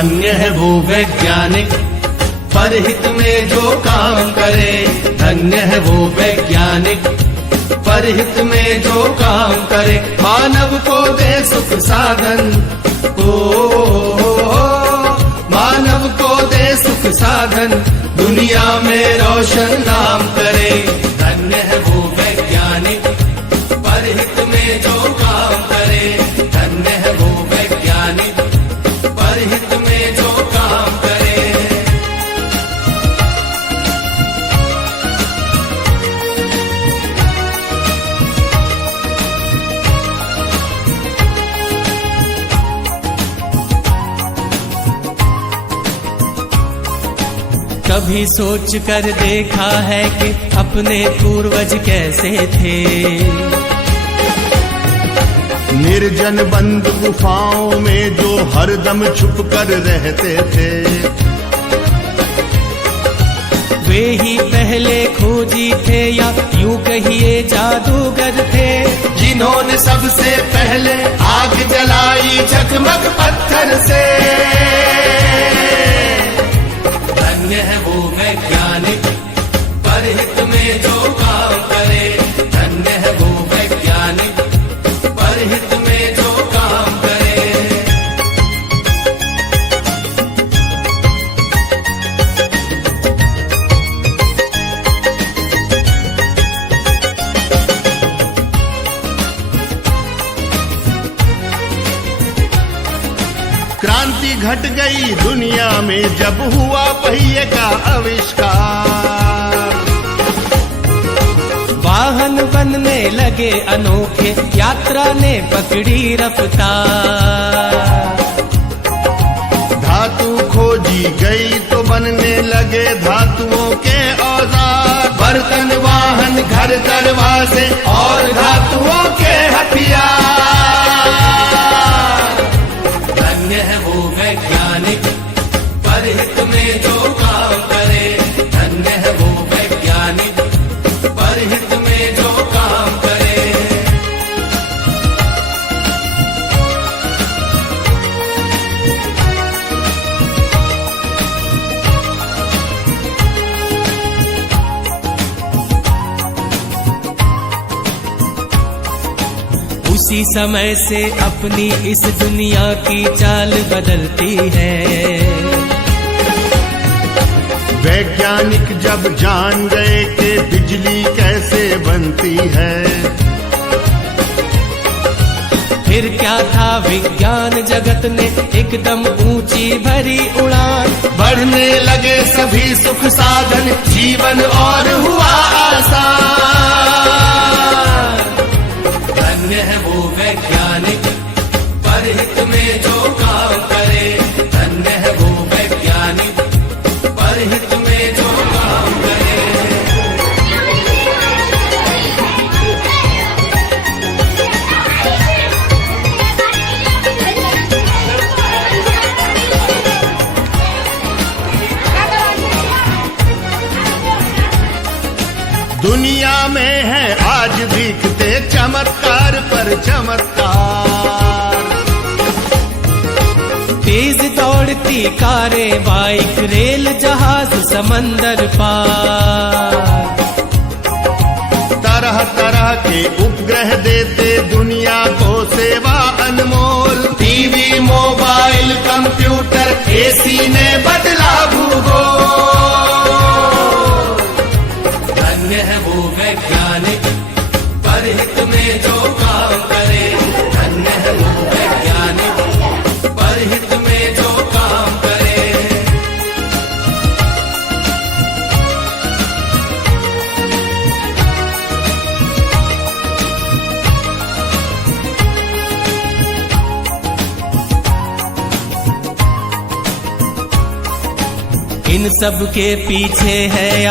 धन्य है वो वैज्ञानिक परहित में जो काम करे। धन्य है वो वैज्ञानिक परहित में जो काम करे। मानव को दे सुख साधन, ओ मानव को दे सुख साधन, दुनिया में रोशन नाम करे। धन्य है वो वैज्ञानिक परहित में जो काम करे। धन्य है वो वैज्ञानिक परहित में जो काम करे। कभी सोच कर देखा है कि अपने पूर्वज कैसे थे। निर्जन बंद गुफाओं में जो हरदम छुप कर रहते थे। वे ही पहले खोजी थे या यूं कहिए जादूगर थे, जिन्होंने सबसे पहले आग जलाई झकमक पत्थर से। धन्य है वो वैज्ञानिक परहित में जो काम करे। धन्य है वो वैज्ञानिक परहित में जो काम करे। क्रांति घट गई दुनिया में जब हुआ पहिए का आविष्कार। वाहन बनने लगे अनोखे, यात्रा ने पकड़ी रफ्तार। धातु खोजी गई तो बनने लगे धातुओं के औजार। बर्तन वाहन घर दरवाजे और धातुओं के हथियार। धन्य है वो वैज्ञानिक परहित में जो काम करे। धन्य है वो वैज्ञानिक परहित में जो काम करे। उसी समय से अपनी इस दुनिया की चाल बदलती है। वैज्ञानिक जब जान गए कि बिजली कैसे बनती है। फिर क्या था विज्ञान जगत ने एकदम ऊंची भरी उड़ान। बढ़ने लगे सभी सुख साधन, जीवन और हुआ आसान। धन्य है वो वैज्ञानिक परहित में जो काम करे। धन्य है वो वैज्ञानिक परहित में जो काम करे। दुनिया में है आज दिखते चमत्कार पर चमत्कार। तेज दौड़ती कारें, बाइक, रेल, जहाज, समंदर पार। तरह तरह के उपग्रह देते दुनिया को सेवा अनमोल। टीवी, मोबाइल, कंप्यूटर, एसी ने बदला भूगोल। धन्य है वो वैज्ञानिक परहित में जो काम करे। धन्य है वो वैज्ञानिक परहित में जो काम करे। इन सब के पीछे है